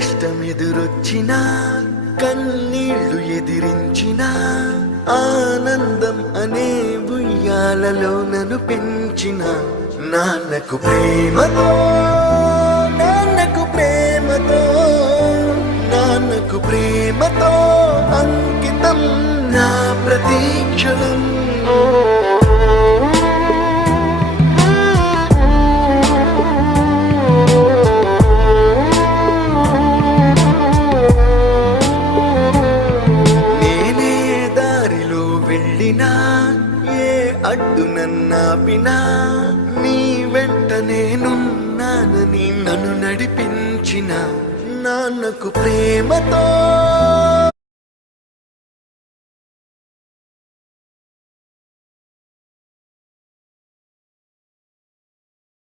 కష్టమెదురొచ్చినా కన్నీళ్లు ఎదిరించినా ఆనందం అనే ఉయ్యాలలో నన్ను పెంచిన నాన్నకు ప్రేమతో నాన్నకు ప్రేమతో నాన్నకు ప్రేమతో అంకితం నా ప్రతీక్షణం. నేనే దారిలో వెళ్ళినా ఏ అడ్డు నన్నాపినా నీ వెంట నేనున్నానని నన్ను నడిపించిన నాన్నకు ప్రేమతో